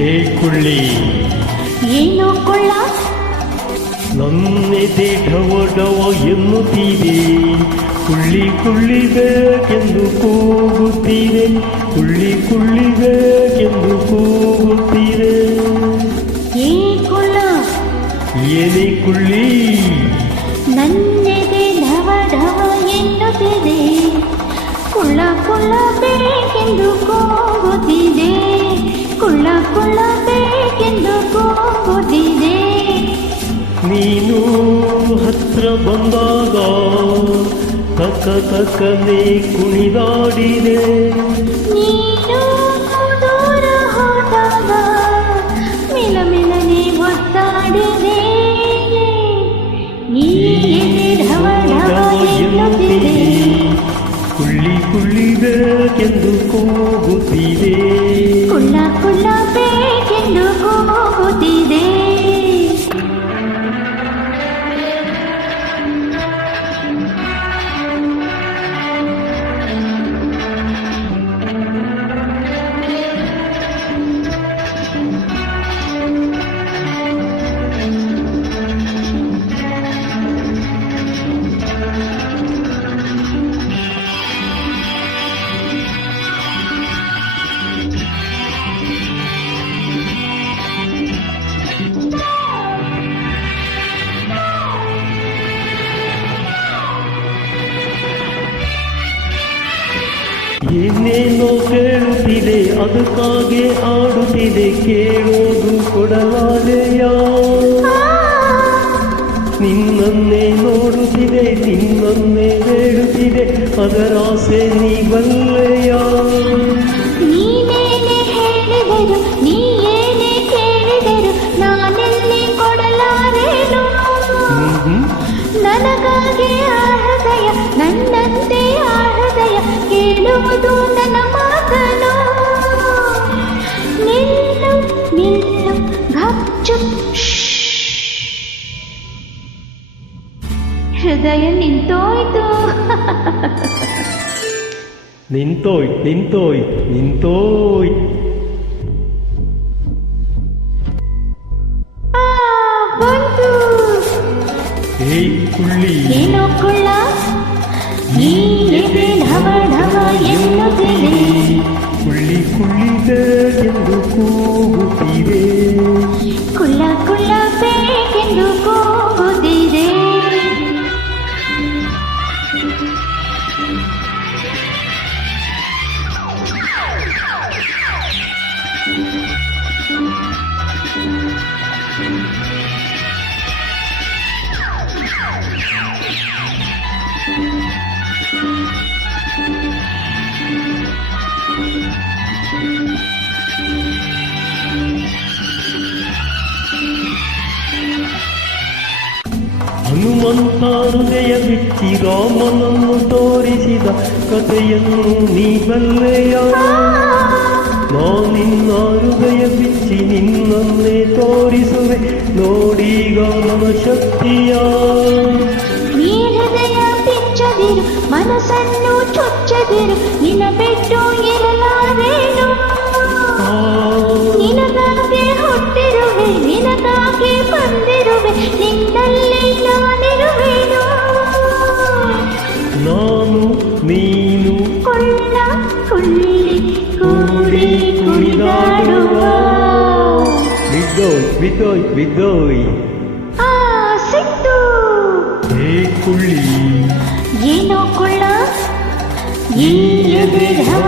ಏ ಕುಳ್ಳಿ ಏನೋ ಕೊಳ್ಳ ನನ್ನೆದೆ ಢವ ಢವ ಎನ್ನುತ್ತೀದೆ, ಕುಳ್ಳಿ ಕುಳ್ಳಿ ಬೇಕೆಂದು ಕೂಗುತ್ತೀರೆ, ಕುಳ್ಳಿ ಕುಳ್ಳಿ ಬೇಕೆಂದು ಕೂಗುತ್ತೀರೆ. ಏ ಕೊಳ್ಳ ಏನೇ ಕುಳ್ಳಿ ನನ್ನೆದೆ ಢವ ಢವ ಎನ್ನುತ್ತಿದೆ, ಕುಳ್ಳ ಕುಳ್ಳ ಬೇಕೆಂದು ಕೂಗುತ್ತಿದೆ, ಕುಳ್ಳ ಕುಳ್ಳ ಬೇಕೆಂದು ಕೂಗುತ್ತಿದೆ. ನೀನು ಹತ್ರ ಬಂದಾಗ ತಕ್ಕ ತಕ್ಕನೆ ಕುಣಿದಾಡಿದೆ, ನೀನು ದೂರ ಹೋದಾಗ ಮಿಲ ಮಿಲನೆ ಒತ್ತಾಡಿದೆ. ಈ ಎದೆ ಢವ ಢವ ಎನ್ನುತ್ತಿದೆ, ಕುಳ್ಳಿ ಕುಳ್ಳಿ ಬೇಕೆಂದು ಕೂಗುತ್ತಿದೆ, ಕುಳ್ಳ ಕುಳ್ಳ ಬೇಕೆಂದು ಕೂಗುತ್ತಿದೆ. ಏನೇನೋ ಕೇಳುತ್ತಿದೆ, ಅದಕ್ಕಾಗೆ ಆಡುತ್ತಿದೆ, ಕೇಳೋದು ಕೊಡಲಾರೆಯ. ನಿನ್ನನ್ನೇ ನೋಡುತ್ತಿದೆ, ನಿನ್ನನ್ನೇ ಬೇಡುತ್ತಿದೆ, ಅದರಾಸೆ ನೀ ಬಲ್ಲೆಯ. ನೀನೇನೆ ಹೇಳಿದರು, ನೀ ಏನೇ ಕೇಳಿದರು, ನಾನೆಲ್ಲಿ ಕೊಡಲಾರೇನು. ನನಗಾಗಿ ಆ ಹೃದಯ, ನನ್ನಂತೆ ಆ ಹೃದಯ ಕೇಳುವುದು ನನ್ನ ಮಾತನು. ನಿಲ್ಲು ನಿಲ್ಲು ಗಚ್ಚು, ಹೃದಯ ನಿಂತೋಯ್ತು. ನಿಂತೋಯ್ ನಿಂತೋಯ್ ನಿಂತೋಯ್. ಬಂತು. ಏ ಕುಳ್ಳಿ ಏನೋ ಕೊಳ್ಳ ಈ ಎದೆ ಢವ ಢವ ಎನ್ನುತ್ತಿದೆ, ಕುಳ್ಳಿ ಕುಳ್ಳಿ ಬೇಕೆಂದು ಕೂಗುತ್ತಿದೆ, ಕುಳ್ಳ ಕುಳ್ಳ ಬೇಕೆಂದು ಕೂಗುತ್ತಿದೆ. ಹನುಮಂತ ಹೃದಯ ಬಿಚ್ಚಿ ರಾಮನನ್ನು ತೋರಿಸಿದ ಕಥೆಯನ್ನು ನೀ ಬಲ್ಲೆಯ. ನಾನಿನ್ನ ಹೃದಯ ಬಿಚ್ಚಿ ನಿನ್ನನ್ನೇ ತೋರಿಸುವೆ, ನೋಡೀಗ ನನ್ನ ಶಕ್ತಿಯ. ನೀ ಹೃದಯ ಬಿಚ್ಚದಿರು, ಮನಸ್ಸನ್ನು ಚೊಚ್ಚದಿರು, ನಿನ್ನ ಬಿಟ್ಟು ಇರಲಾರೇನು. ನಿನಗಾಗಿ ಹುಟ್ಟಿರುವೆ, ನಿನಗಾಗಿ ಬಂದಿರುವೆ, ನಿನ್ನಲ್ಲಿ ನಾನಿರುವೆನು. ನಾನು ನೀನು ಕೊಳ್ಳ ಕುಳ್ಳಿ ಕೂಡಿ ಕುಣಿದಾಡುವ. ಬಿದ್ದೋಯ್ ಬಿದ್ದೋಯ್ ಬಿದ್ದೋಯ್. ಸಿಕ್ತು. ಏ ಕುಳ್ಳಿ ಏನೋ ಕೊಳ್ಳ ಈ ಎದೆ ಢವ